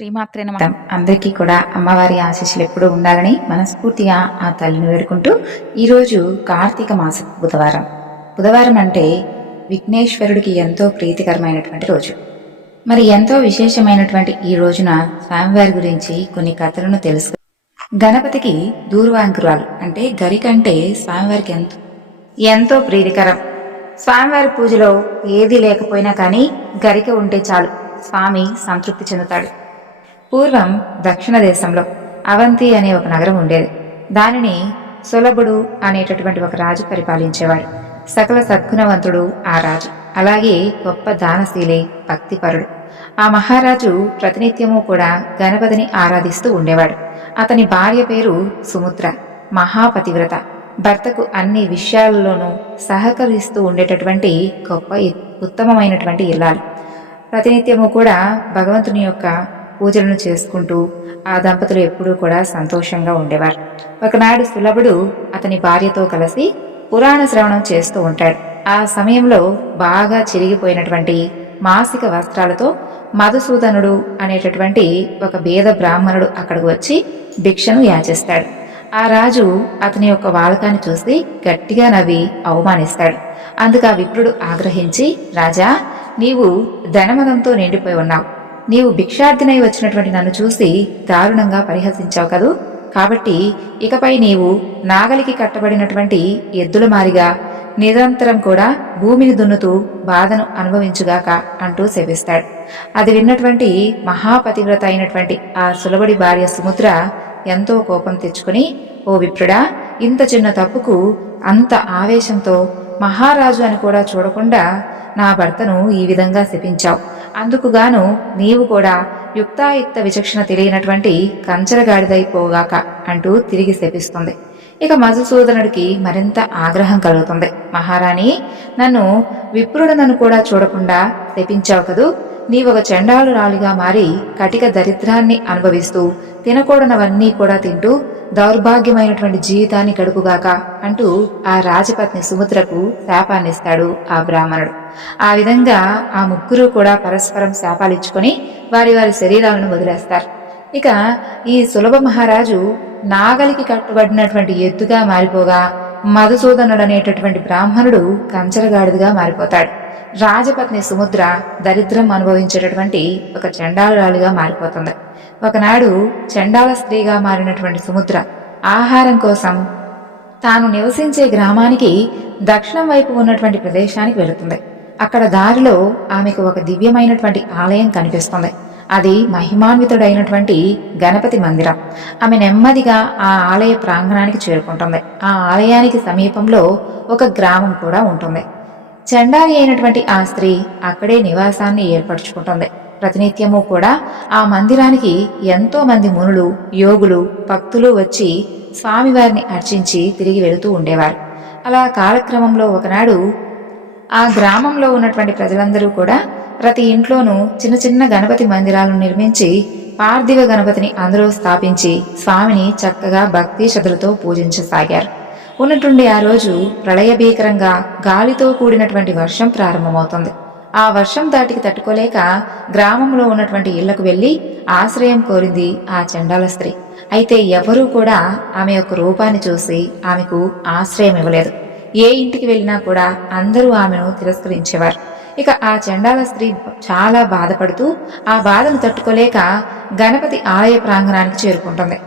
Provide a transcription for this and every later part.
శ్రీమాత్రే నమః. అందరికీ కూడా అమ్మవారి ఆశీస్సులు ఎప్పుడూ ఉండాలని మనస్ఫూర్తిగా ఆ తల్లిని వేడుకుంటూ ఈరోజు కార్తీక మాస బుధవారం అంటే విఘ్నేశ్వరుడికి ఎంతో ప్రీతికరమైనటువంటి రోజు. మరి ఎంతో విశేషమైనటువంటి ఈ రోజున స్వామివారి గురించి కొన్ని కథలను తెలుసు. గణపతికి దూర్వాంకురాలు అంటే గరికంటే స్వామివారికి ఎంతో ప్రీతికరం. స్వామివారి పూజలో ఏది లేకపోయినా కానీ గరిక ఉంటే చాలు, స్వామి సంతృప్తి చెందుతాడు. పూర్వం దక్షిణ దేశంలో అవంతి అనే ఒక నగరం ఉండేది. దానిని సులభుడు అనేటటువంటి ఒక రాజు పరిపాలించేవాడు. సకల సద్గుణవంతుడు ఆ రాజు, అలాగే గొప్ప దానశీలి, భక్తిపరుడు. ఆ మహారాజు ప్రతినిత్యము కూడా గణపతిని ఆరాధిస్తూ ఉండేవాడు. అతని భార్య పేరు సుముద్ర, మహాపతివ్రత. భర్తకు అన్ని విషయాల్లోనూ సహకరిస్తూ ఉండేటటువంటి గొప్ప ఉత్తమమైనటువంటి ఇల్లాలు. ప్రతినిత్యము కూడా భగవంతుని యొక్క పూజలను చేసుకుంటూ ఆ దంపతులు ఎప్పుడూ కూడా సంతోషంగా ఉండేవారు. ఒకనాడు సులభుడు అతని భార్యతో కలిసి పురాణ శ్రవణం చేస్తూ ఉంటాడు. ఆ సమయంలో బాగా చిరిగిపోయినటువంటి మాసిక వస్త్రాలతో మధుసూదనుడు అనేటటువంటి ఒక బేద బ్రాహ్మణుడు అక్కడికి వచ్చి భిక్షను యాచిస్తాడు. ఆ రాజు అతని యొక్క వాలకాన్ని చూసి గట్టిగా నవ్వి అవమానిస్తాడు. అందుకు ఆ విప్రుడు ఆగ్రహించి, రాజా, నీవు ధనమదంతో నిండిపోయి ఉన్నావు. నీవు భిక్షార్థినై వచ్చినటువంటి నన్ను చూసి దారుణంగా పరిహసించావు కదూ, కాబట్టి ఇకపై నీవు నాగలికి కట్టబడినటువంటి ఎద్దుల మారిగా నిరంతరం కూడా భూమిని దున్నుతూ బాధను అనుభవించుగాక అంటూ శపిస్తాడు. అది విన్నటువంటి మహాపతివ్రత అయినటువంటి ఆ సులభుడి భార్య సుముద్ర ఎంతో కోపం తెచ్చుకుని, ఓ విప్రుడా, ఇంత చిన్న తప్పుకు అంత ఆవేశంతో మహారాజు అని కూడా చూడకుండా నా భర్తను ఈ విధంగా శపించావు. అందుకుగాను నీవు కూడా యుక్తాయుక్త విచక్షణ తెలియనటువంటి కంచరగాడిదైపోగాక అంటూ తిరిగి శపిస్తుంది. ఇక మధుసూదనుడికి మరింత ఆగ్రహం కలుగుతుంది. మహారాణి, నన్ను విప్రుడనను కూడా చూడకుండా శపించావు కదూ, నీవొక చండాలురాలిగా మారి కటిక దరిద్రాన్ని అనుభవిస్తూ తినకూడనవన్నీ కూడా తింటూ దౌర్భాగ్యమైనటువంటి జీవితాన్ని గడుపుగాక అంటూ ఆ రాజపత్ని సుముద్రకు శాపాన్నిస్తాడు ఆ బ్రాహ్మణుడు. ఆ విధంగా ఆ ముగ్గురు కూడా పరస్పరం శాపాలిచ్చుకొని వారి వారి శరీరాలను వదిలేస్తారు. ఇక ఈ సులభ మహారాజు నాగలికి కట్టుబడినటువంటి ఎద్దుగా మారిపోగా మధుసూదనుడు అనేటటువంటి బ్రాహ్మణుడు కంచరగాడిదిగా మారిపోతాడు. రాజపత్ని సుముద్ర దరిద్రం అనుభవించేటటువంటి ఒక చండాలురాలిగా మారిపోతుంది. ఒకనాడు చండాల స్త్రీగా మారినటువంటి సుముద్ర ఆహారం కోసం తాను నివసించే గ్రామానికి దక్షిణం వైపు ఉన్నటువంటి ప్రదేశానికి వెళుతుంది. అక్కడ దారిలో ఆమెకు ఒక దివ్యమైనటువంటి ఆలయం కనిపిస్తుంది. అది మహిమాన్వితుడైనటువంటి గణపతి మందిరం. ఆమె నెమ్మదిగా ఆ ఆలయ ప్రాంగణానికి చేరుకుంటుంది. ఆ ఆలయానికి సమీపంలో ఒక గ్రామం కూడా ఉంటుంది. చండాలి అయినటువంటి ఆ స్త్రీ అక్కడే నివాసాన్ని ఏర్పరచుకుంటుంది. ప్రతినిత్యము కూడా ఆ మందిరానికి ఎంతో మంది మునులు, యోగులు, భక్తులు వచ్చి స్వామివారిని అర్చించి తిరిగి వెళుతూ ఉండేవారు. అలా కాలక్రమంలో ఒకనాడు ఆ గ్రామంలో ఉన్నటువంటి ప్రజలందరూ కూడా ప్రతి ఇంట్లోనూ చిన్న చిన్న గణపతి మందిరాలను నిర్మించి పార్థివ గణపతిని అందులో స్థాపించి స్వామిని చక్కగా భక్తి శ్రద్ధలతో పూజించసాగారు. ఉన్నట్టుండి ఆ రోజు ప్రళయభీకరంగా గాలితో కూడినటువంటి వర్షం ప్రారంభమవుతుంది. ఆ వర్షం దాటికి తట్టుకోలేక గ్రామంలో ఉన్నటువంటి ఇళ్లకు వెళ్లి ఆశ్రయం కోరింది ఆ చండాల స్త్రీ. అయితే ఎవరూ కూడా ఆమె యొక్క రూపాన్ని చూసి ఆమెకు ఆశ్రయం ఇవ్వలేదు. ఏ ఇంటికి వెళ్ళినా కూడా అందరూ ఆమెను తిరస్కరించేవారు. ఇక ఆ చండాల స్త్రీ చాలా బాధపడుతూ ఆ బాధను తట్టుకోలేక గణపతి ఆలయ ప్రాంగణానికి చేరుకుంటుంది.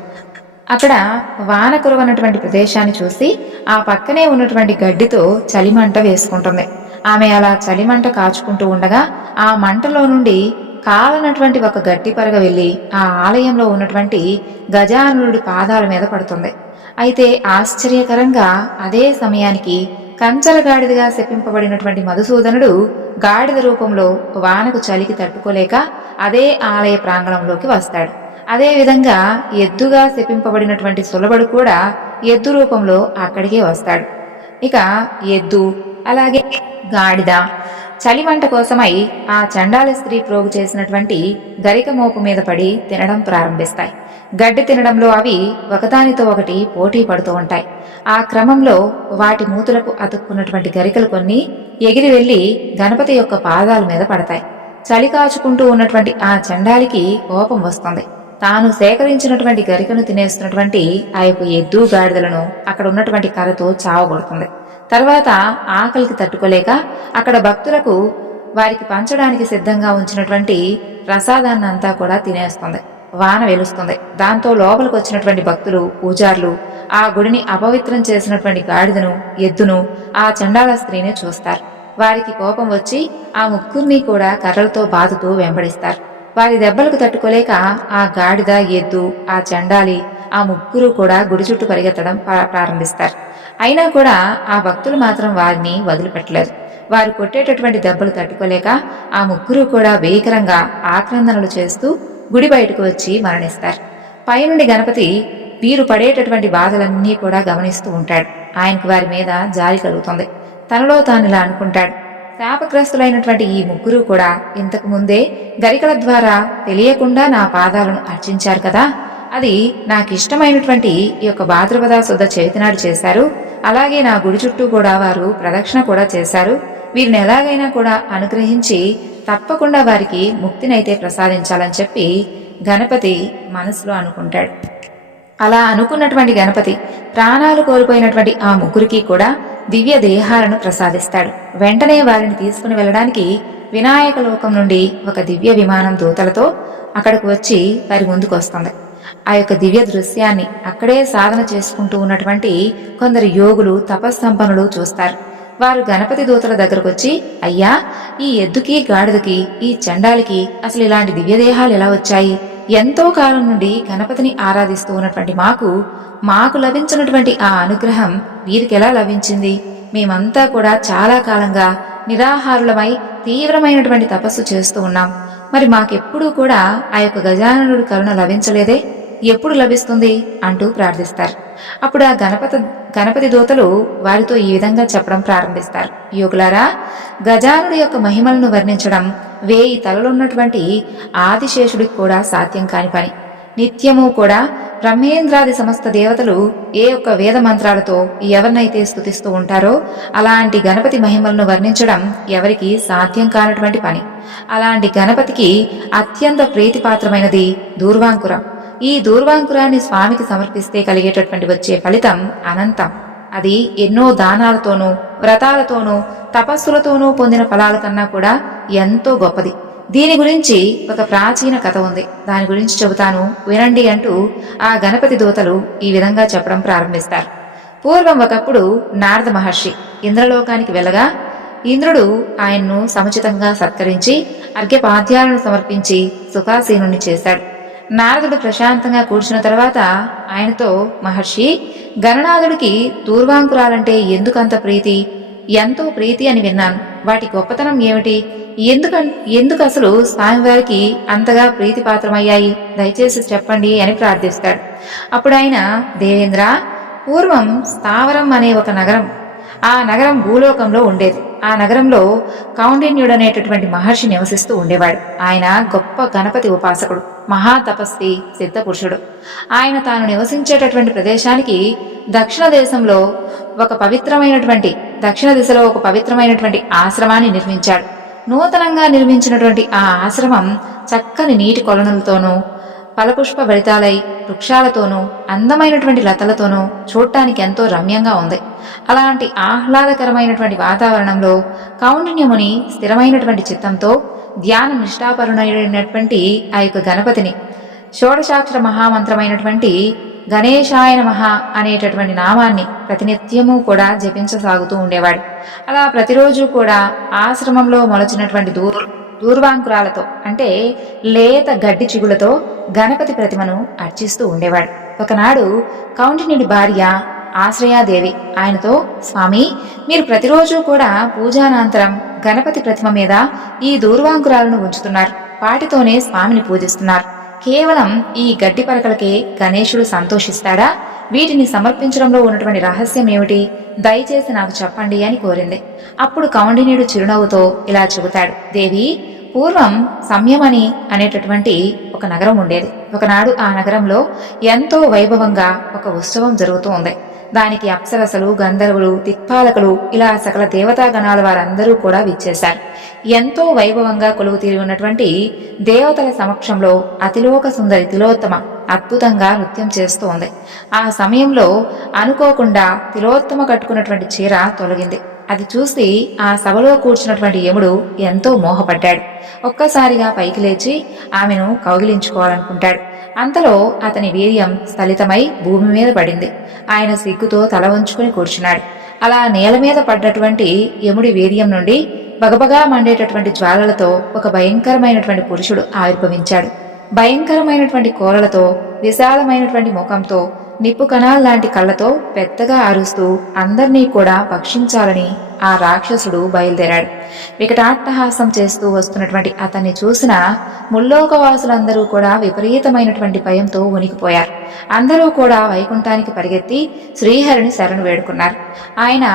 అక్కడ వాన కురవనటువంటి ప్రదేశాన్ని చూసి ఆ పక్కనే ఉన్నటువంటి గడ్డితో చలిమంట వేసుకుంటుంది. ఆమె అలా చలిమంట కాచుకుంటూ ఉండగా ఆ మంటలో నుండి కాలనటువంటి ఒక గట్టి పరగ వెళ్లి ఆ ఆలయంలో ఉన్నటువంటి గజాననుడి పాదాల మీద పడుతుంది. అయితే ఆశ్చర్యకరంగా అదే సమయానికి కంచరగాడిదిగా శపింపబడినటువంటి మధుసూదనుడు గాడిద రూపంలో వానకు చలికి తట్టుకోలేక అదే ఆలయ ప్రాంగణంలోకి వస్తాడు. అదేవిధంగా ఎద్దుగా శపింపబడినటువంటి సులభుడు కూడా ఎద్దు రూపంలో అక్కడికే వస్తాడు. ఇక ఎద్దు అలాగే గాడిద చలిమంట కోసమై ఆ చండాల స్త్రీ ప్రోగు చేసినటువంటి గరిక మోపు మీద పడి తినడం ప్రారంభిస్తాయి. గడ్డి తినడంలో అవి ఒకదానితో ఒకటి పోటీ పడుతూ ఉంటాయి. ఆ క్రమంలో వాటి మూతులకు అతుక్కున్నటువంటి గరికలు కొన్ని ఎగిరి వెళ్లి గణపతి యొక్క పాదాల మీద పడతాయి. చలి కాచుకుంటూ ఉన్నటువంటి ఆ చండాలికి కోపం వస్తుంది. తాను సేకరించినటువంటి గరికను తినేస్తున్నటువంటి ఆ యొక్క ఎద్దు గాడిదలను అక్కడ ఉన్నటువంటి కర్రతో చావగొడుతుంది. తర్వాత ఆకలికి తట్టుకోలేక అక్కడ భక్తులకు వారికి పంచడానికి సిద్ధంగా ఉంచినటువంటి ప్రసాదాన్నంతా కూడా తినేస్తుంది. వాన వెలుస్తుంది. దాంతో లోపలికి వచ్చినటువంటి భక్తులు, పూజారులు ఆ గుడిని అపవిత్రం చేసినటువంటి గాడిదను, ఎద్దును, ఆ చండాల స్త్రీని చూస్తారు. వారికి కోపం వచ్చి ఆ ముగ్గురిని కూడా కర్రలతో బాదుతూ వెంబడిస్తారు. వారి దెబ్బలకు తట్టుకోలేక ఆ గాడిద, ఎద్దు, ఆ చండాలి ఆ ముగ్గురు కూడా గుడి చుట్టూ పరిగెత్తడం ప్రారంభిస్తారు. అయినా కూడా ఆ భక్తులు మాత్రం వారిని వదిలిపెట్టలేదు. వారు కొట్టేటటువంటి దెబ్బలు తట్టుకోలేక ఆ ముగ్గురు కూడా భీకరంగా ఆక్రందనలు చేస్తూ గుడి బయటకు వచ్చి మరణిస్తారు. పైనుండి గణపతి వీరు పడేటటువంటి బాధలన్నీ కూడా గమనిస్తూ ఉంటాడు. ఆయనకు వారి మీద జాలి కలుగుతుంది. తనలో తాను ఇలా అనుకుంటాడు, శాపగ్రస్తులైనటువంటి ఈ ముగ్గురు కూడా ఇంతకు ముందే గరికల ద్వారా తెలియకుండా నా పాదాలను అర్చించారు కదా, అది నాకిష్టమైనటువంటి ఈ యొక్క భాద్రపద శుద్ధ చవితినాడు చేశారు. అలాగే నా గుడి చుట్టూ కూడా వారు ప్రదక్షిణ కూడా చేశారు. వీరిని ఎలాగైనా కూడా అనుగ్రహించి తప్పకుండా వారికి ముక్తినైతే ప్రసాదించాలని చెప్పి గణపతి మనసులో అనుకుంటాడు. అలా అనుకున్నటువంటి గణపతి ప్రాణాలు కోల్పోయినటువంటి ఆ ముగ్గురికి కూడా దివ్య దేహాలను ప్రసాదిస్తాడు. వెంటనే వారిని తీసుకుని వెళ్ళడానికి వినాయక లోకం నుండి ఒక దివ్య విమానం దూతలతో అక్కడికి వచ్చి వారి ముందుకు వస్తుంది. ఆ యొక్క దివ్య దృశ్యాన్ని అక్కడే సాధన చేసుకుంటూ ఉన్నటువంటి కొందరు యోగులు, తపస్సంపన్నులు చూస్తారు. వారు గణపతి దూతల దగ్గరకు వచ్చి, అయ్యా, ఈ ఎద్దుకి, గాడిదకి, ఈ చండాలికి అసలు ఇలాంటి దివ్యదేహాలు ఎలా వచ్చాయి? ఎంతో కాలం నుండి గణపతిని ఆరాధిస్తూ ఉన్నటువంటి మాకు లభించినటువంటి ఆ అనుగ్రహం వీరికి ఎలా లభించింది? మేమంతా కూడా చాలా కాలంగా నిరాహారులమై తీవ్రమైనటువంటి తపస్సు చేస్తూ ఉన్నాం. మరి మాకెప్పుడూ కూడా ఆ యొక్క గజాననుడి కరుణ లభించలేదే, ఎప్పుడు లభిస్తుంది అంటూ ప్రార్థిస్తారు. అప్పుడు ఆ గణపతి దూతలు వారితో ఈ విధంగా చెప్పడం ప్రారంభిస్తారు. యోగులారా, గజానుడి యొక్క మహిమలను వర్ణించడం 1000 తలలున్నటువంటి ఆదిశేషుడికి కూడా సాధ్యం కాని పని. నిత్యము కూడా బ్రహ్మేంద్రాది సమస్త దేవతలు ఏ ఒక్క వేద మంత్రాలతో ఎవరినైతే స్తుతిస్తూ ఉంటారో అలాంటి గణపతి మహిమలను వర్ణించడం ఎవరికి సాధ్యం కానటువంటి పని. అలాంటి గణపతికి అత్యంత ప్రీతిపాత్రమైనది దూర్వాంకురం. ఈ దూర్వాంకురాన్ని స్వామికి సమర్పిస్తే కలిగేటటువంటి వచ్చే ఫలితం అనంతం. అది ఎన్నో దానాలతోనూ, వ్రతాలతోనూ, తపస్సులతోనూ పొందిన ఫలాల కన్నా కూడా ఎంతో గొప్పది. దీని గురించి ఒక ప్రాచీన కథ ఉంది. దాని గురించి చెబుతాను, వినండి అంటూ ఆ గణపతి దూతలు ఈ విధంగా చెప్పడం ప్రారంభిస్తారు. పూర్వం ఒకప్పుడు నారద మహర్షి ఇంద్రలోకానికి వెళ్ళగా ఇంద్రుడు ఆయన్ను సముచితంగా సత్కరించి అర్ఘ్యపాద్యాలను సమర్పించి సుఖాసీనుణ్ణి చేశాడు. నారదుడు ప్రశాంతంగా కూర్చున్న తర్వాత ఆయనతో, మహర్షి, గణనాథుడికి దూర్వాంకురాలంటే ఎందుకంత ప్రీతి? ఎంతో ప్రీతి అని విన్నాను. వాటి గొప్పతనం ఏమిటి? ఎందుకు అసలు స్వామివారికి అంతగా ప్రీతిపాత్రమయ్యాయి? దయచేసి చెప్పండి అని ప్రార్థిస్తాడు. అప్పుడు ఆయన, దేవేంద్ర, పూర్వం స్థావరం అనే ఒక నగరం, ఆ నగరం భూలోకంలో ఉండేది. ఆ నగరంలో కౌండిన్యుడనేటటువంటి మహర్షి నివసిస్తూ ఉండేవాడు. ఆయన గొప్ప గణపతి ఉపాసకుడు, మహాతపస్వి, సిద్ధపురుషుడు. ఆయన తాను నివసించేటటువంటి ప్రదేశానికి దక్షిణ దిశలో ఒక పవిత్రమైనటువంటి ఆశ్రమాన్ని నిర్మించాడు. నూతనంగా నిర్మించినటువంటి ఆ ఆశ్రమం చక్కని నీటి కొలనులతోనూ, ఫలపుష్ప భరితాలై వృక్షాలతోనూ, అందమైనటువంటి లతలతోనూ చూడటానికి ఎంతో రమ్యంగా ఉంది. అలాంటి ఆహ్లాదకరమైనటువంటి వాతావరణంలో కౌండిన్యముని స్థిరమైనటువంటి చిత్తంతో ధ్యాన నిష్ఠాపరుడైనటువంటి ఆ యొక్క గణపతిని షోడశాక్షర మహామంత్రమైనటువంటి గణేశాయ నమః అనేటటువంటి నామాన్ని ప్రతినిత్యము కూడా జపించసాగుతూ ఉండేవాడు. అలా ప్రతిరోజు కూడా ఆశ్రమంలో మొలచినటువంటి దూర్వాంకురాలతో, అంటే లేత గడ్డి చిగులతో గణపతి ప్రతిమను అర్చిస్తూ ఉండేవాడు. ఒకనాడు కౌండిన్యుడి భార్య ఆశ్రయాదేవి ఆయనతో, స్వామి, మీరు ప్రతిరోజు కూడా పూజానంతరం గణపతి ప్రతిమ మీద ఈ దూర్వాంకురాలను ఉంచుతున్నారు. వాటితోనే స్వామిని పూజిస్తున్నారు. కేవలం ఈ గడ్డి పరకలకే గణేశుడు సంతోషిస్తాడా? వీటిని సమర్పించడంలో ఉన్నటువంటి రహస్యం ఏమిటి? దయచేసి నాకు చెప్పండి అని కోరింది. అప్పుడు కౌండిన్యుడు చిరునవ్వుతో ఇలా చెబుతాడు, దేవి, పూర్వం సంయమని అనేటటువంటి ఒక నగరం ఉండేది. ఒకనాడు ఆ నగరంలో ఎంతో వైభవంగా ఒక ఉత్సవం జరుగుతూ ఉంది. దానికి అప్సరసలు, గంధర్వులు, దిక్పాలకులు ఇలా సకల దేవతాగణాల వారందరూ కూడా విచ్చేశారు. ఎంతో వైభవంగా కొలువు తీరి ఉన్నటువంటి దేవతల సమక్షంలో అతిలోక సుందరి తిలోత్తమ అద్భుతంగా నృత్యం చేస్తూ ఉంది. ఆ సమయంలో అనుకోకుండా తిలోత్తమ కట్టుకున్నటువంటి చీర తొలగింది. అది చూసి ఆ సభలో కూర్చున్నటువంటి యముడు ఎంతో మోహపడ్డాడు. ఒక్కసారిగా పైకి లేచి ఆమెను కౌగిలించుకోవాలనుకుంటాడు. అంతలో అతని వీర్యం స్థలితమై భూమి మీద పడింది. ఆయన సిగ్గుతో తల వంచుకుని కూర్చున్నాడు. అలా నేల మీద పడ్డటువంటి యముడి వీర్యం నుండి బగబగా మండేటటువంటి జ్వాలలతో ఒక భయంకరమైనటువంటి పురుషుడు ఆవిర్భవించాడు. భయంకరమైనటువంటి కోరలతో, విశాలమైనటువంటి ముఖంతో, నిప్పు కణాల్లాంటి కళ్ళతో పెద్దగా అరుస్తూ అందర్నీ కూడా భక్షించాలని ఆ రాక్షసుడు బయలుదేరాడు. వికటాట్టహాసం చేస్తూ వస్తున్నటువంటి అతన్ని చూసిన ముల్లోకవాసులందరూ కూడా విపరీతమైనటువంటి భయంతో ఉనికిపోయారు. అందరూ కూడా వైకుంఠానికి పరిగెత్తి శ్రీహరిని శరణు వేడుకున్నారు. ఆయన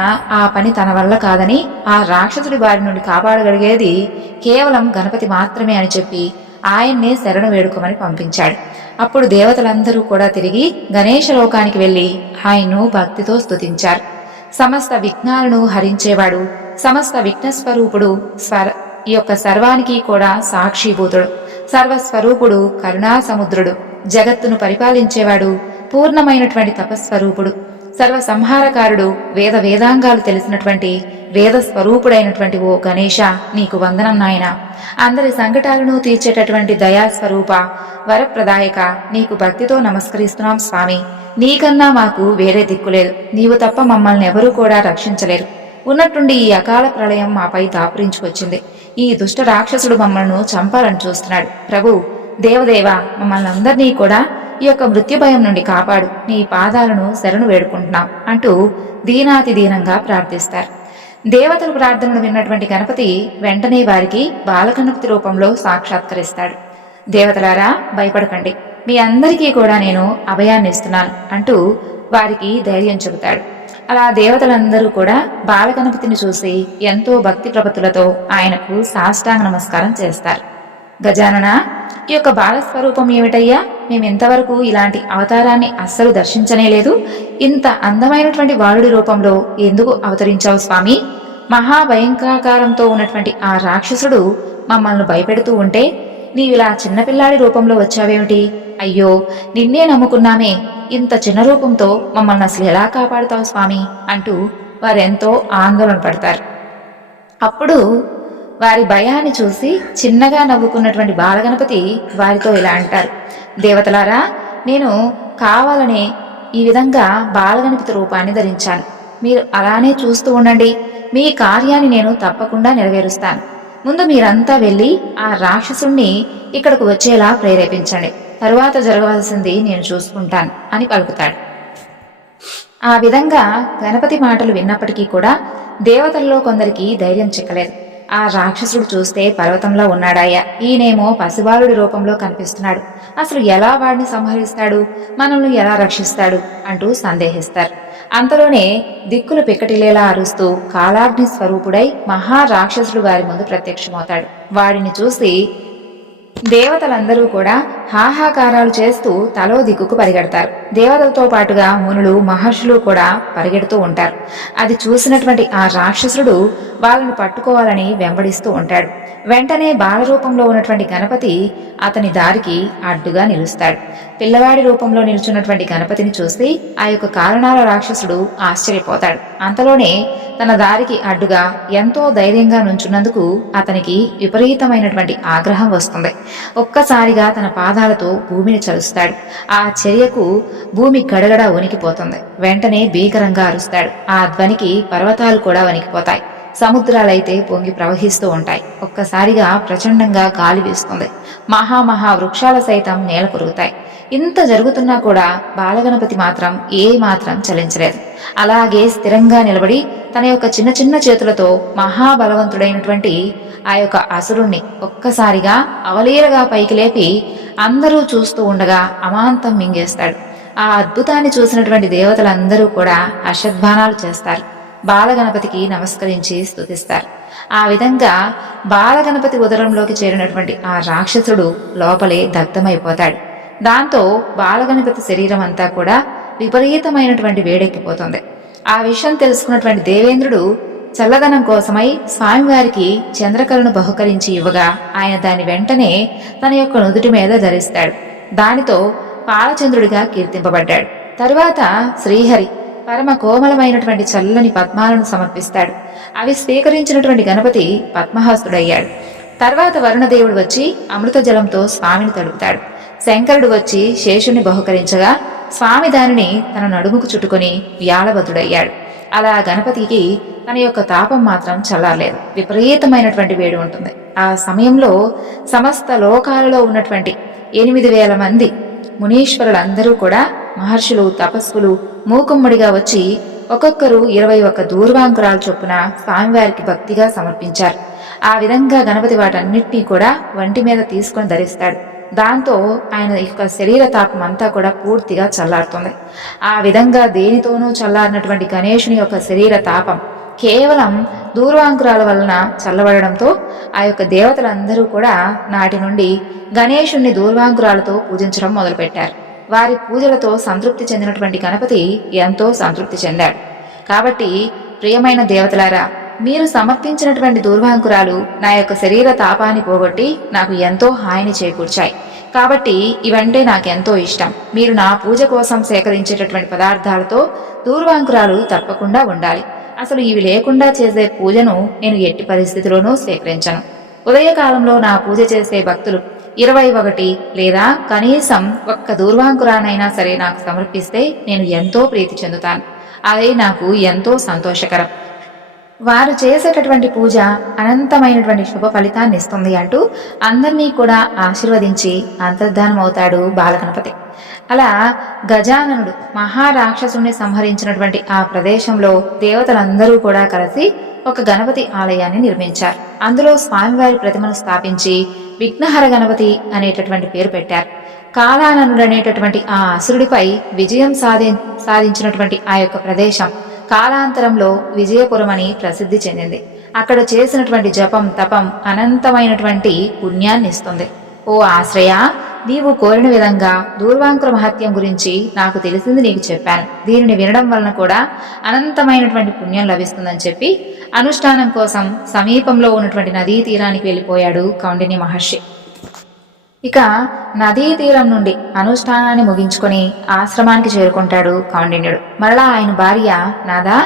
ఆ పని తన వల్ల కాదని, ఆ రాక్షసుడి బారి నుండి కాపాడగలిగేది కేవలం గణపతి మాత్రమే అని చెప్పి ఆయన్నే శరణు వేడుకోమని పంపించాడు. అప్పుడు దేవతలందరూ కూడా తిరిగి గణేశ లోకానికి వెళ్లి ఆయన్ను భక్తితో స్తుతించారు. సమస్త విఘ్నాలను హరించేవాడు, సమస్త విఘ్నస్వరూపుడు, ఈ యొక్క సర్వానికి కూడా సాక్షిభూతుడు, సర్వస్వరూపుడు, కరుణా సముద్రుడు, జగత్తును పరిపాలించేవాడు, పూర్ణమైనటువంటి తపస్వరూపుడు, సర్వసంహారకారుడు, వేదాంగాలు తెలిసినటువంటి వేద స్వరూపుడైనటువంటి ఓ గణేశ, నీకు వందనం నాయనా. అందరి సంకటాలను తీర్చేటటువంటి దయాస్వరూప, వరప్రదాయక, నీకు భక్తితో నమస్కరిస్తున్నాం స్వామి. నీకన్నా మాకు వేరే దిక్కులేదు. నీవు తప్ప మమ్మల్ని ఎవరూ కూడా రక్షించలేరు. ఉన్నట్టుండి ఈ అకాల ప్రళయం మాపై దాపురించుకొచ్చింది. ఈ దుష్ట రాక్షసుడు మమ్మల్ని చంపాలని చూస్తున్నాడు. ప్రభు, దేవదేవ, మమ్మల్ని అందరినీ కూడా ఈ యొక్క మృత్యు భయం నుండి కాపాడు. నీ పాదాలను శరణు వేడుకుంటున్నాం అంటూ దీనాతి దీనంగా ప్రార్థిస్తారు. దేవతల ప్రార్థనలు విన్నటువంటి గణపతి వెంటనే వారికి బాలగణపతి రూపంలో సాక్షాత్కరిస్తాడు. దేవతలారా, భయపడకండి, మీ అందరికీ కూడా నేను అభయాన్ని ఇస్తున్నాను అంటూ వారికి ధైర్యం చెబుతాడు. అలా దేవతలందరూ కూడా బాలగణపతిని చూసి ఎంతో భక్తి ప్రపత్తులతో ఆయనకు సాష్టాంగ నమస్కారం చేస్తారు. గజానన, ఈ యొక్క బాలస్వరూపం ఏమిటయ్యా? మేమింతవరకు ఇలాంటి అవతారాన్ని అస్సలు దర్శించనేలేదు. ఇంత అందమైనటువంటి బాలుడి రూపంలో ఎందుకు అవతరించావు స్వామి? మహాభయంకరాకారంతో ఉన్నటువంటి ఆ రాక్షసుడు మమ్మల్ని భయపెడుతూ ఉంటే నీవిలా చిన్నపిల్లాడి రూపంలో వచ్చావేమిటి? అయ్యో, నిన్నే నమ్ముకున్నామే, ఇంత చిన్న రూపంతో మమ్మల్ని అసలు ఎలా కాపాడుతావు స్వామి అంటూ వారెంతో ఆందోళన పడతారు. అప్పుడు వారి భయాన్ని చూసి చిన్నగా నవ్వుకున్నటువంటి బాలగణపతి వారితో ఇలా అంటారు. దేవతలారా, నేను కావాలనే ఈ విధంగా బాలగణపతి రూపాన్ని ధరించాను. మీరు అలానే చూస్తూ ఉండండి. మీ కార్యాన్ని నేను తప్పకుండా నెరవేరుస్తాను. ముందు మీరంతా వెళ్ళి ఆ రాక్షసుణ్ణి ఇక్కడకు వచ్చేలా ప్రేరేపించండి. తరువాత జరగవలసింది నేను చూసుకుంటాను అని పలుకుతాడు. ఆ విధంగా గణపతి మాటలు విన్నప్పటికీ కూడా దేవతల్లో కొందరికి ధైర్యం చిక్కలేదు. ఆ రాక్షసుడు చూస్తే పర్వతంలో ఉన్నాడాయా, ఈయనేమో పసిబాలుడి రూపంలో కనిపిస్తున్నాడు, అసలు ఎలా వాడిని సంహరిస్తాడు, మనల్ని ఎలా రక్షిస్తాడు అంటూ సందేహిస్తారు. అంతలోనే దిక్కులు పిక్కటిలేలా అరుస్తూ కాలాగ్ని స్వరూపుడై మహారాక్షసుడు వారి ముందు ప్రత్యక్షమవుతాడు. వాడిని చూసి దేవతలందరూ కూడా హాహాకారాలు చేస్తూ తలో దిక్కుకు పరిగెడతారు. దేవతలతో పాటుగా మునులు, మహర్షులు కూడా పరిగెడుతూ ఉంటారు. అది చూసినటువంటి ఆ రాక్షసుడు వాళ్ళను పట్టుకోవాలని వెంబడిస్తూ ఉంటాడు. వెంటనే బాలరూపంలో ఉన్నటువంటి గణపతి అతని దారికి అడ్డుగా నిలుస్తాడు. పిల్లవాడి రూపంలో నిలుచున్నటువంటి గణపతిని చూసి ఆ యొక్క కారణాల రాక్షసుడు ఆశ్చర్యపోతాడు. అంతలోనే తన దారికి అడ్డుగా ఎంతో ధైర్యంగా నుంచున్నందుకు అతనికి విపరీతమైనటువంటి ఆగ్రహం వస్తుంది. ఒక్కసారిగా తన పాదాలతో భూమిని చలుస్తాడు. ఆ చర్యకు భూమి గడగడ వణికిపోతుంది. వెంటనే భీకరంగా అరుస్తాడు. ఆ ధ్వనికి పర్వతాలు కూడా వణికిపోతాయి. సముద్రాలైతే పొంగి ప్రవహిస్తూ ఉంటాయి. ఒక్కసారిగా ప్రచండంగా గాలి వీస్తుంది. మహా వృక్షాల సైతం నేల కొరుగుతాయి. ఇంత జరుగుతున్నా కూడా బాలగణపతి మాత్రం మాత్రం చలించలేదు. అలాగే స్థిరంగా నిలబడి తన యొక్క చిన్న చిన్న చేతులతో మహాబలవంతుడైనటువంటి ఆ యొక్క అసురుణ్ణి ఒక్కసారిగా అవలీలగా పైకి లేపి అందరూ చూస్తూ ఉండగా అమాంతం మింగేస్తాడు. ఆ అద్భుతాన్ని చూసినటువంటి దేవతలందరూ కూడా హర్షధ్వానాలు చేస్తారు. బాలగణపతికి నమస్కరించి స్తుతిస్తారు. ఆ విధంగా బాలగణపతి ఉదరంలోకి చేరినటువంటి ఆ రాక్షసుడు లోపలే దగ్ధమైపోతాడు. దాంతో బాలగణపతి శరీరం అంతా కూడా విపరీతమైనటువంటి వేడెక్కిపోతుంది. ఆ విషయం తెలుసుకున్నటువంటి దేవేంద్రుడు చల్లదనం కోసమై స్వామివారికి చంద్రకళను బహుకరించి ఇవ్వగా ఆయన దాని వెంటనే తన యొక్క నుదుటి మీద ధరిస్తాడు. దానితో పాలచంద్రుడిగా కీర్తింపబడ్డాడు. తరువాత శ్రీహరి పరమ కోమలమైనటువంటి చల్లని పద్మాలను సమర్పిస్తాడు. అవి స్వీకరించినటువంటి గణపతి పద్మహస్తుడయ్యాడు. తర్వాత వరుణదేవుడు వచ్చి అమృత జలంతో స్వామిని తడుపుతాడు. శంకరుడు వచ్చి శేషుని బహుకరించగా స్వామి దానిని తన నడుముకు చుట్టుకొని వ్యాళబద్ధుడయ్యాడు. అలా గణపతికి తన యొక్క తాపం మాత్రం చల్లారలేదు. విపరీతమైనటువంటి వేడి ఉంటుంది. ఆ సమయంలో సమస్త లోకాలలో ఉన్నటువంటి 8,000 మంది మునీశ్వరులందరూ కూడా మహర్షులు, తపస్సులు మూకుమ్మడిగా వచ్చి ఒక్కొక్కరు 21 దూర్వాంకురాలు చొప్పున స్వామివారికి భక్తిగా సమర్పించారు. ఆ విధంగా గణపతి వాటన్నిటినీ కూడా వంటి మీద తీసుకొని ధరిస్తాడు. దాంతో ఆయన యొక్క శరీర తాపం అంతా కూడా పూర్తిగా చల్లారుతుంది. ఆ విధంగా దేనితోనూ చల్లారినటువంటి గణేశుని యొక్క శరీర తాపం కేవలం దూర్వాంకురాల వలన చల్లబడడంతో ఆ యొక్క దేవతలందరూ కూడా నాటి నుండి గణేశుణ్ణి దూర్వాంకురాలతో పూజించడం మొదలుపెట్టారు. వారి పూజలతో సంతృప్తి చెందినటువంటి గణపతి ఎంతో సంతృప్తి చెందాడు. కాబట్టి ప్రియమైన దేవతలారా, మీరు సమర్పించినటువంటి దూర్వాంకురాలు నా యొక్క శరీర తాపాన్ని పోగొట్టి నాకు ఎంతో హాయిని చేకూర్చాయి. కాబట్టి ఇవంటే నాకెంతో ఇష్టం. మీరు నా పూజ కోసం సేకరించేటటువంటి పదార్థాలతో దూర్వాంకురాలు తప్పకుండా ఉండాలి. అసలు ఇవి లేకుండా చేసే పూజను నేను ఎట్టి పరిస్థితిలోనూ స్వీకరించను. ఉదయకాలంలో నా పూజ చేసే భక్తులు 21 లేదా కనీసం 1 దూర్వాంకురానైనా సరే నాకు సమర్పిస్తే నేను ఎంతో ప్రీతి చెందుతాను. అదే నాకు ఎంతో సంతోషకరం. వారు చేసేటటువంటి పూజ అనంతమైనటువంటి శుభ ఫలితాన్ని ఇస్తుంది అంటూ అందరినీ కూడా ఆశీర్వదించి అంతర్ధానమవుతాడు బాలగణపతి. అలా గజాననుడు మహారాక్షసుని సంహరించినటువంటి ఆ ప్రదేశంలో దేవతలందరూ కూడా కలిసి ఒక గణపతి ఆలయాన్ని నిర్మించారు. అందులో స్వామివారి ప్రతిమను స్థాపించి విఘ్నహర గణపతి అనేటటువంటి పేరు పెట్టారు. కాలాననుడు అనేటటువంటి ఆ అసురుడిపై విజయం సాధించినటువంటి ఆ యొక్క ప్రదేశం కాలాంతరంలో విజయపురం అని ప్రసిద్ధి చెందింది. అక్కడ చేసినటువంటి జపం, తపం అనంతమైనటువంటి పుణ్యాన్ని ఇస్తుంది. ఓ ఆశ్రయ, నీవు కోరిన విధంగా దూర్వాంకుర మహత్యం గురించి నాకు తెలిసింది నీకు చెప్పాను. దీనిని వినడం వలన కూడా అనంతమైనటువంటి పుణ్యం లభిస్తుందని చెప్పి అనుష్ఠానం కోసం సమీపంలో ఉన్నటువంటి నదీ తీరానికి వెళ్ళిపోయాడు కౌండిన్య మహర్షి. ఇక నదీ తీరం నుండి అనుష్ఠానాన్ని ముగించుకొని ఆశ్రమానికి చేరుకుంటాడు కౌండిన్యుడు. మరలా ఆయన భార్య, నాదా,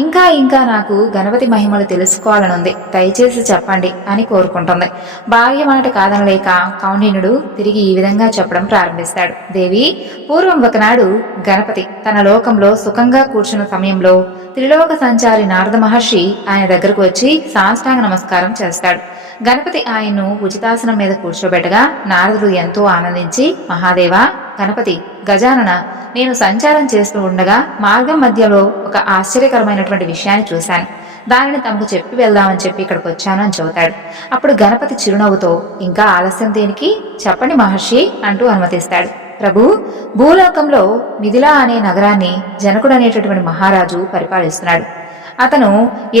ఇంకా ఇంకా నాకు గణపతి మహిమలు తెలుసుకోవాలనుంది, దయచేసి చెప్పండి అని కోరుకుంటుంది. భార్య మాట కాదనలేక కౌండిన్యుడు తిరిగి ఈ విధంగా చెప్పడం ప్రారంభిస్తాడు. దేవి, పూర్వం ఒకనాడు గణపతి తన లోకంలో సుఖంగా కూర్చున్న సమయంలో త్రిలోక సంచారి నారద మహర్షి ఆయన దగ్గరకు వచ్చి సాష్టాంగ నమస్కారం చేస్తాడు. గణపతి ఆయన్ను ఉచితాసనం మీద కూర్చోబెట్టగా నారదుడు ఎంతో ఆనందించి, మహాదేవా, గణపతి, గజానన, నేను సంచారం చేస్తూ ఉండగా మార్గం మధ్యలో ఒక ఆశ్చర్యకరమైనటువంటి విషయాన్ని చూశాను. దానిని తమకు చెప్పి వెళ్దామని చెప్పి ఇక్కడికి వచ్చాను అని చెబుతాడు. అప్పుడు గణపతి చిరునవ్వుతో, ఇంకా ఆలస్యం దేనికి, చెప్పండి మహర్షి అంటూ అనుమతిస్తాడు. ప్రభు, భూలోకంలో మిథిలా అనే నగరాన్ని జనకుడు అనేటటువంటి మహారాజు పరిపాలిస్తున్నాడు. అతను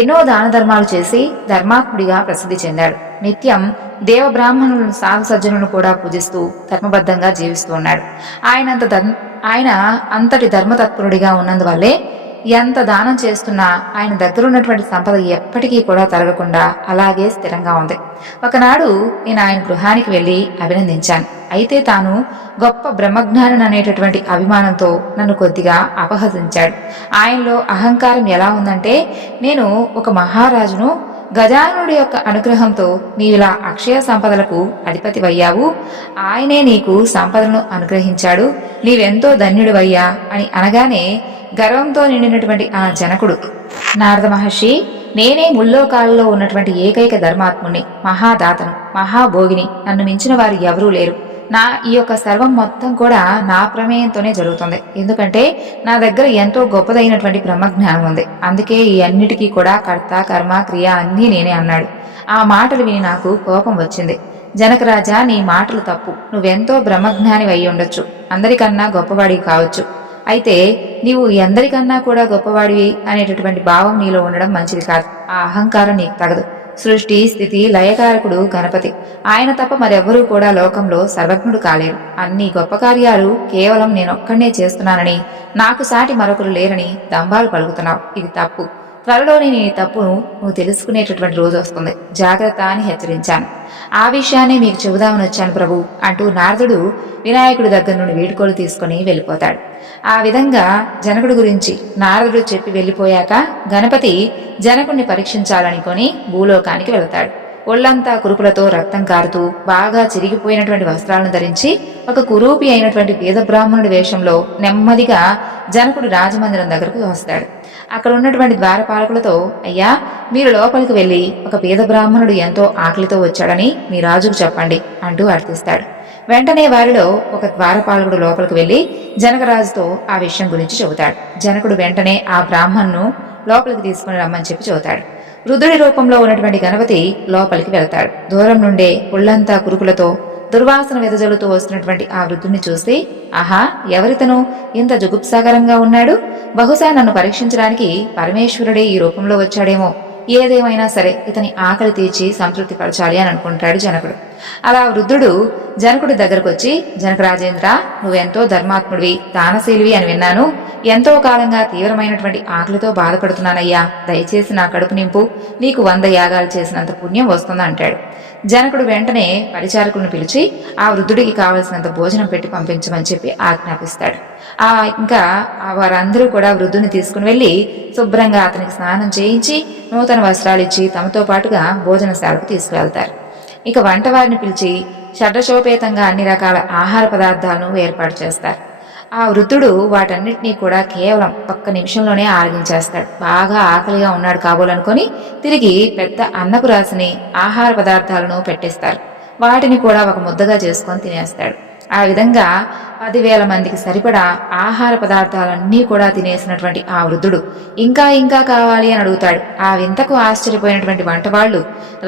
ఎన్నో దాన ధర్మాలు చేసి ధర్మాత్ముడిగా ప్రసిద్ధి చెందాడు. నిత్యం దేవబ్రాహ్మణులను, సాధు సజ్జనులను కూడా పూజిస్తూ ధర్మబద్ధంగా జీవిస్తూ ఉన్నాడు. ఆయన అంతటి ధర్మతత్పరుడిగా ఉన్నందువల్లే ఎంత దానం చేస్తున్నా ఆయన దగ్గరున్నటువంటి సంపద ఎప్పటికీ కూడా తరగకుండా అలాగే స్థిరంగా ఉంది. ఒకనాడు నేను ఆయన గృహానికి వెళ్లి అభినందించాను. అయితే తాను గొప్ప బ్రహ్మజ్ఞానం అనేటటువంటి అభిమానంతో నన్ను కొద్దిగా అపహసించాడు. ఆయనలో అహంకారం ఎలా ఉందంటే, నేను ఒక మహారాజును, గజానుడి యొక్క అనుగ్రహంతో నీవిలా అక్షయ సంపదలకు అధిపతివయ్యావు, ఆయనే నీకు సంపదను అనుగ్రహించాడు, నీవెంతో ధన్యుడివయ్యా అని అనగానే గర్వంతో నిండినటువంటి ఆ జనకుడు, నారద మహర్షి, నేనే ముల్లోకాలలో ఉన్నటువంటి ఏకైక ధర్మాత్ముని, మహాదాతను, మహాభోగిని, నన్ను మించిన వారు ఎవరూ లేరు. నా ఈ యొక్క సర్వం మొత్తం కూడా నా ప్రమేయంతోనే జరుగుతుంది. ఎందుకంటే నా దగ్గర ఎంతో గొప్పదైనటువంటి బ్రహ్మజ్ఞానం ఉంది. అందుకే ఈ అన్నిటికీ కూడా కర్త, కర్మ, క్రియ అన్నీ నేనే అన్నాడు. ఆ మాటలు విని నాకు కోపం వచ్చింది. జనకరాజా, నీ మాటలు తప్పు. నువ్వెంతో బ్రహ్మజ్ఞాని అయి ఉండొచ్చు, అందరికన్నా గొప్పవాడివి కావచ్చు. అయితే నీవు ఎందరికన్నా కూడా గొప్పవాడివి అనేటటువంటి భావం నీలో ఉండడం మంచిది కాదు. ఆ అహంకారం నీకు తగదు. సృష్టి స్థితి లయకారకుడు గణపతి. ఆయన తప్ప మరెవ్వరూ కూడా లోకంలో సర్వజ్ఞుడు కాలేరు. అన్ని గొప్ప కార్యాలు కేవలం నేనొక్కడే చేస్తున్నానని, నాకు సాటి మరొకరు లేరని దంభాలు పలుకుతున్నావు. ఇది తప్పు. త్వరలోనే నీ తప్పును నువ్వు తెలుసుకునేటటువంటి రోజు వస్తుంది. జాగ్రత్త అని హెచ్చరించాను. ఆ విషయాన్ని మీకు చెబుదామని వచ్చాను ప్రభు అంటూ నారదుడు వినాయకుడి దగ్గర నుండి వీడ్కోలు తీసుకుని వెళ్ళిపోతాడు. ఆ విధంగా జనకుడి గురించి నారదుడు చెప్పి వెళ్ళిపోయాక గణపతి జనకుడిని పరీక్షించాలనుకొని భూలోకానికి వెళతాడు. ఒళ్లంతా కురుపులతో రక్తం కారుతూ బాగా చిరిగిపోయినటువంటి వస్త్రాలను ధరించి ఒక కురూపి అయినటువంటి పేద బ్రాహ్మణుడి వేషంలో నెమ్మదిగా జనకుడు రాజమందిరం దగ్గరకు వస్తాడు. అక్కడ ఉన్నటువంటి ద్వారపాలకులతో, అయ్యా, మీరు లోపలికి వెళ్లి ఒక పేద బ్రాహ్మణుడు ఎంతో ఆకలితో వచ్చాడని మీ రాజుకు చెప్పండి అంటూ అర్థిస్తాడు. వెంటనే వారిలో ఒక ద్వారపాలకుడు లోపలికి వెళ్లి జనకరాజుతో ఆ విషయం గురించి చెబుతాడు. జనకుడు వెంటనే ఆ బ్రాహ్మణ్ను లోపలికి తీసుకుని రమ్మని చెప్పి చెబుతాడు. రుద్రుడి రూపంలో ఉన్నటువంటి గణపతి లోపలికి వెళ్తాడు. దూరం నుండే ఒళ్లంతా కురుకులతో దుర్వాసన వెదజల్లుతూ వస్తున్నటువంటి ఆ వృద్ధుణ్ణి చూసి, ఆహా, ఎవరితను ఇంత జుగుప్సాకరంగా ఉన్నాడు? బహుశా నన్ను పరీక్షించడానికి పరమేశ్వరుడే ఈ రూపంలో వచ్చాడేమో. ఏదేమైనా సరే ఇతని ఆకలి తీర్చి సంతృప్తి పరచాలి అని అనుకుంటాడు జనకుడు. అలా వృద్ధుడు జనకుడి దగ్గరకు వచ్చి, జనకరాజేంద్ర, నువ్వెంతో ధర్మాత్ముడివి, దానశీలివి అని విన్నాను. ఎంతో కాలంగా తీవ్రమైనటువంటి ఆకలితో బాధపడుతున్నానయ్యా. దయచేసి నా కడుపు నింపు. నీకు 100 యాగాలు చేసినంత పుణ్యం వస్తుందా అంటాడు. జనకుడు వెంటనే పరిచారకులను పిలిచి ఆ వృద్ధుడికి కావలసినంత భోజనం పెట్టి పంపించమని చెప్పి ఆజ్ఞాపిస్తాడు. ఇంకా వారందరూ కూడా వృద్ధుని తీసుకుని వెళ్లి శుభ్రంగా అతనికి స్నానం చేయించి నూతన వస్త్రాలు ఇచ్చి తమతో పాటుగా భోజనశాలకు తీసుకువెళ్తారు. ఇక వంటవారిని పిలిచి షడ్రశోపేతంగా అన్ని రకాల ఆహార పదార్థాలను ఏర్పాటు చేస్తారు. ఆ వృద్ధుడు వాటన్నిటినీ కూడా కేవలం 1 నిమిషంలోనే ఆరగించేస్తాడు. బాగా ఆకలిగా ఉన్నాడు కాబోలనుకొని తిరిగి పెద్ద అన్నపు రాశిని ఆహార పదార్థాలను పెట్టేస్తారు. వాటిని కూడా ఒక ముద్దగా చేసుకొని తినేస్తాడు. ఆ విధంగా 10,000 మందికి సరిపడా ఆహార పదార్థాలన్నీ కూడా తినేసినటువంటి ఆ వృద్ధుడు ఇంకా ఇంకా కావాలి అని అడుగుతాడు. ఆ వింతకు ఆశ్చర్యపోయినటువంటి వంటవాళ్లు,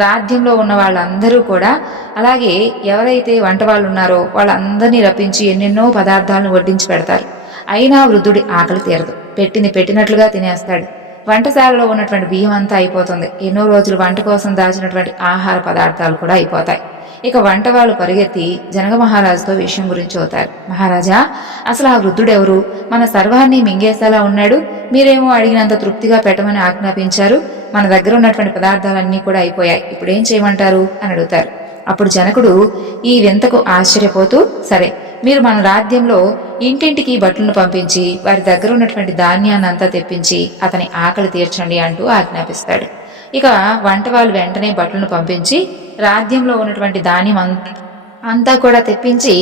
రాజ్యంలో ఉన్న వాళ్ళందరూ కూడా, అలాగే ఎవరైతే వంటవాళ్ళు ఉన్నారో వాళ్ళందరినీ రప్పించి ఎన్నెన్నో పదార్థాలను వడ్డించి పెడతారు. అయినా వృద్ధుడి ఆకలి తీరదు. పెట్టింది పెట్టినట్లుగా తినేస్తాడు. వంటశాలలో ఉన్నటువంటి బియ్యం అంతా అయిపోతుంది. ఎన్నో రోజులు వంట కోసం దాచినటువంటి ఆహార పదార్థాలు కూడా అయిపోతాయి. ఇక వంట వాళ్ళు పరిగెత్తి జనక మహారాజుతో విషయం గురించి అవుతారు. మహారాజా, అసలు ఆ వృద్ధుడెవరు? మన సర్వాన్ని మింగేసేలా ఉన్నాడు. మీరేమో అడిగినంత తృప్తిగా పెట్టమని ఆజ్ఞాపించారు. మన దగ్గర ఉన్నటువంటి పదార్థాలన్నీ కూడా అయిపోయాయి. ఇప్పుడేం చేయమంటారు అని అడుగుతారు. అప్పుడు జనకుడు ఈ వింతకు ఆశ్చర్యపోతూ, సరే, మీరు మన రాజ్యంలో ఇంటింటికి బట్టలను పంపించి వారి దగ్గర ఉన్నటువంటి ధాన్యాన్నంతా తెప్పించి అతని ఆకలి తీర్చండి అంటూ ఆజ్ఞాపిస్తాడు. ఇక వంట వాళ్ళు వెంటనే బట్టలను పంపించి రాజ్యంలో ఉన్నటువంటి ధాన్యం అంతా కూడా తెప్పించి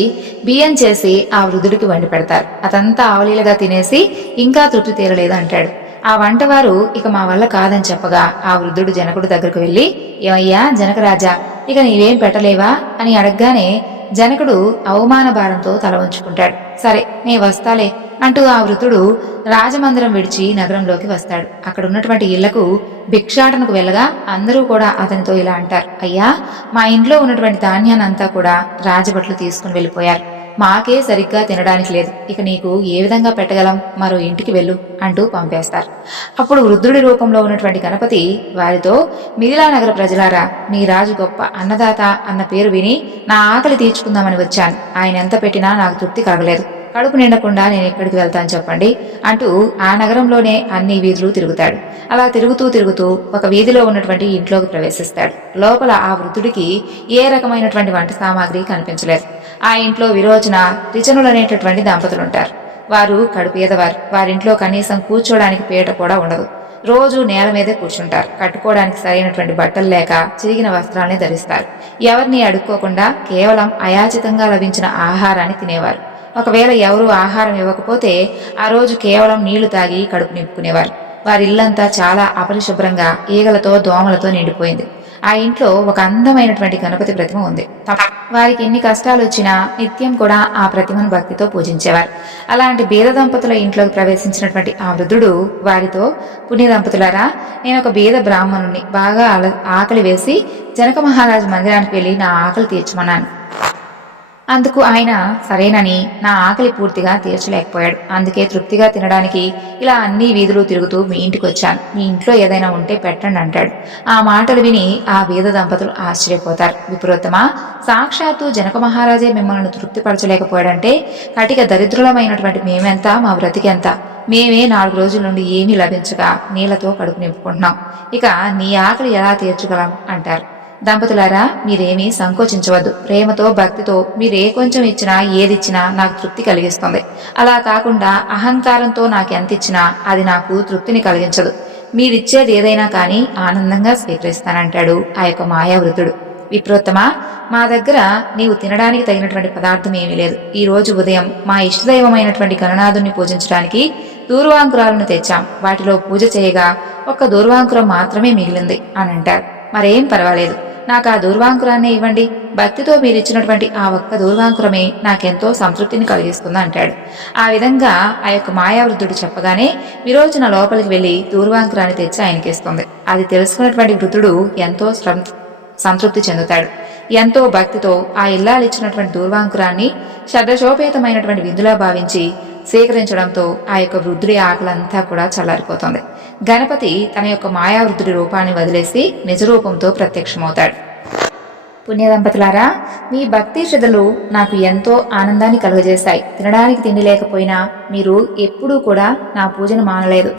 బియ్యం చేసి ఆ వృద్ధుడికి వండి పెడతారు. అతంతా ఆవలీలుగా తినేసి ఇంకా తృప్తి తీరలేదు అంటాడు. ఆ వంటవారు ఇక మా వల్ల కాదని చెప్పగా ఆ వృద్ధుడు జనకుడి దగ్గరకు వెళ్లి, ఏమయ్యా జనకరాజా, ఇక నీవేం పెట్టలేవా అని అడగగానే జనకుడు అవమాన భారంతో తల ఉంచుకుంటాడు. సరే, నే వస్తాలే అంటూ ఆ వృద్ధుడు రాజమందిరం విడిచి నగరంలోకి వస్తాడు. అక్కడ ఉన్నటువంటి ఇళ్లకు భిక్షాటనకు వెళ్ళగా అందరూ కూడా అతనితో ఇలా అంటారు, అయ్యా, మా ఇంట్లో ఉన్నటువంటి ధాన్యాన్నంతా కూడా రాజభట్లు తీసుకుని వెళ్ళిపోయారు. మాకే సరిగ్గా తినడానికి లేదు. ఇక నీకు ఏ విధంగా పెట్టగలం? మరో ఇంటికి వెళ్ళు అంటూ పంపేస్తారు. అప్పుడు వృద్ధుడి రూపంలో ఉన్నటువంటి గణపతి వారితో, మిథిలా నగర ప్రజలారా, మీ రాజు గొప్ప అన్నదాత అన్న పేరు విని నా ఆకలి తీర్చుకుందామని వచ్చాను. ఆయన ఎంత పెట్టినా నాకు తృప్తి కలగలేదు. కడుపు నిండకుండా నేను ఎక్కడికి వెళ్తాను చెప్పండి అంటూ ఆ నగరంలోనే అన్ని వీధులు తిరుగుతాడు. అలా తిరుగుతూ తిరుగుతూ ఒక వీధిలో ఉన్నటువంటి ఇంట్లోకి ప్రవేశిస్తాడు. లోపల ఆ వృద్ధుడికి ఏ రకమైనటువంటి వంట సామాగ్రి కనిపించలేదు. ఆ ఇంట్లో విరోచన, రిచనులనేటటువంటి దంపతులుంటారు. వారు కడుపేదవారు. వారింట్లో కనీసం కూర్చోడానికి పీట కూడా ఉండదు. రోజు నేల మీదే కూర్చుంటారు. కట్టుకోవడానికి సరైనటువంటి బట్టలు లేక చిరిగిన వస్త్రాలని ధరిస్తారు. ఎవరిని అడుక్కోకుండా కేవలం అయాచితంగా లభించిన ఆహారాన్ని తినేవారు. ఒకవేళ ఎవరూ ఆహారం ఇవ్వకపోతే ఆ రోజు కేవలం నీళ్లు తాగి కడుపు నింపుకునేవారు. వారిల్లంతా చాలా అపరిశుభ్రంగా ఈగలతో దోమలతో నిండిపోయింది. ఆ ఇంట్లో ఒక అందమైనటువంటి గణపతి ప్రతిమ ఉంది. వారికి ఎన్ని కష్టాలు వచ్చినా నిత్యం కూడా ఆ ప్రతిమను భక్తితో పూజించేవారు. అలాంటి బీద దంపతుల ఇంట్లోకి ప్రవేశించినటువంటి ఆ వృద్ధుడు వారితో, పుణ్య దంపతులారా, నేను ఒక బీద బ్రాహ్మణుని, బాగా ఆకలి వేసి జనక మహారాజు మందిరానికి వెళ్లి నా ఆకలి తీర్చమన్నాను. అందుకు ఆయన సరేనని నా ఆకలి పూర్తిగా తీర్చలేకపోయాడు. అందుకే తృప్తిగా తినడానికి ఇలా అన్ని వీధులు తిరుగుతూ మీ ఇంటికి వచ్చాను. మీ ఇంట్లో ఏదైనా ఉంటే పెట్టండి అంటాడు. ఆ మాటలు విని ఆ వీధ దంపతులు ఆశ్చర్యపోతారు. విపురోత్తమా, సాక్షాత్తు జనక మహారాజే మిమ్మల్ని తృప్తిపరచలేకపోయాడంటే కటిక దరిద్రులమైనటువంటి మేమెంత, మా బ్రతికెంత? మేమే 4 రోజుల నుండి ఏమీ లభించక నీళ్లతో కడుపు నింపుకుంటున్నాం. ఇక నీ ఆకలి ఎలా తీర్చగలం అంటారు. దంపతులారా, మీరేమీ సంకోచించవద్దు. ప్రేమతో భక్తితో మీరే కొంచెం ఇచ్చినా ఏదిచ్చినా నాకు తృప్తి కలిగిస్తుంది. అలా కాకుండా అహంకారంతో నాకెంత ఇచ్చినా అది నాకు తృప్తిని కలిగించదు. మీరిచ్చేది ఏదైనా కానీ ఆనందంగా స్వీకరిస్తానంటాడు ఆ యొక్క మాయావృతుడు. విప్రోత్తమా, మా దగ్గర నీవు తినడానికి తగినటువంటి పదార్థం ఏమీ లేదు. ఈ రోజు ఉదయం మా ఇష్టదైవమైనటువంటి గణనాథుణ్ణి పూజించడానికి దూర్వాంకురాలను తెచ్చాం. వాటిలో పూజ చేయగా ఒక్క దూర్వాంకురం మాత్రమే మిగిలింది అని అంటారు. మరేం పర్వాలేదు, నాకు ఆ దూర్వాంకురాన్నే ఇవ్వండి. భక్తితో మీరిచ్చినటువంటి ఆ ఒక్క దూర్వాంకురమే నాకెంతో సంతృప్తిని కలిగిస్తుంది అంటాడు. ఆ విధంగా ఆ యొక్క మాయావృద్ధుడు చెప్పగానే విరోచన లోపలికి వెళ్లి దూర్వాంకురాన్ని తెచ్చి ఆయనకిస్తుంది. అది తెలుసుకున్నటువంటి వృద్ధుడు ఎంతో సంతృప్తి చెందుతాడు. ఎంతో భక్తితో ఆ ఇల్లాలిచ్చినటువంటి దూర్వాంకురాన్ని షడ్రశోపేతమైనటువంటి విందులా భావించి స్వీకరించడంతో ఆ యొక్క వృద్ధుడి ఆకలంతా కూడా చల్లారిపోతుంది. గణపతి తన యొక్క మాయావృద్ధుడి రూపాన్ని వదిలేసి నిజరూపంతో ప్రత్యక్షమవుతాడు. పుణ్యదంపతులారా, మీ భక్తి శ్రద్ధలు నాకు ఎంతో ఆనందాన్ని కలుగజేశాయి. తినడానికి తిండి లేకపోయినా మీరు ఎప్పుడూ కూడా నా పూజను మానలేదు.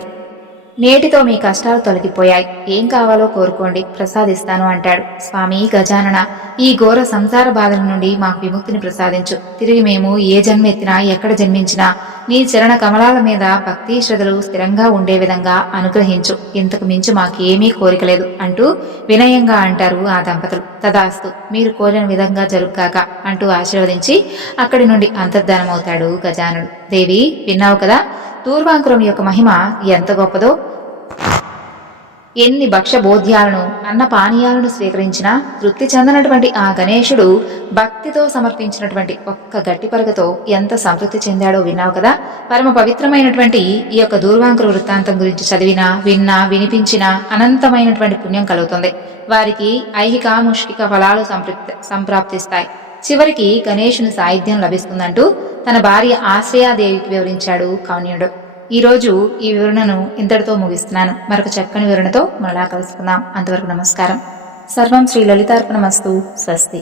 నేటితో మీ కష్టాలు తొలగిపోయాయి. ఏం కావాలో కోరుకోండి, ప్రసాదిస్తాను అంటాడు. స్వామి గజానన, ఈ ఘోర సంసార బాధల నుండి మాకు విముక్తిని ప్రసాదించు. తిరిగి మేము ఏ జన్మ ఎత్తినా ఎక్కడ జన్మించినా నీ చరణ కమలాల మీద భక్తి శ్రద్ధలు స్థిరంగా ఉండే విధంగా అనుగ్రహించు. ఇంతకు మించి మాకేమీ కోరికలేదు అంటూ వినయంగా అంటారు ఆ దంపతులు. తదాస్తు, మీరు కోరిన విధంగా జరుగుగాక అంటూ ఆశీర్వదించి అక్కడి నుండి అంతర్ధానమవుతాడు గజానుడు. దేవి, విన్నావు కదా దూర్వాంకురం యొక్క మహిమ ఎంత గొప్పదో. ఎన్ని భక్ష్యబోధ్యాలను అన్నపానీయాలను స్వీకరించినా తృప్తి చెందనటువంటి ఆ గణేశుడు భక్తితో సమర్పించినటువంటి ఒక్క గట్టి పరగతో ఎంత సంతృప్తి చెందాడో విన్నావు కదా. పరమ పవిత్రమైనటువంటి ఈ యొక్క దూర్వాంకుర వృత్తాంతం గురించి చదివినా విన్నా వినిపించినా అనంతమైనటువంటి పుణ్యం కలుగుతుంది. వారికి ఐహిక ముష్కిక ఫలాలు సంప్రాప్తిస్తాయి. చివరికి గణేశుని సాయుధ్యం లభిస్తుందంటూ తన భార్య ఆశ్రయాదేవికి వివరించాడు కౌన్యుడు. ఈరోజు ఈ వివరణను ఇంతటితో ముగిస్తున్నాను. మరొక చక్కని వివరణతో మరలా కలుసుకుందాం. అంతవరకు నమస్కారం. సర్వం శ్రీ లలితార్పణమస్తు. స్వస్తి.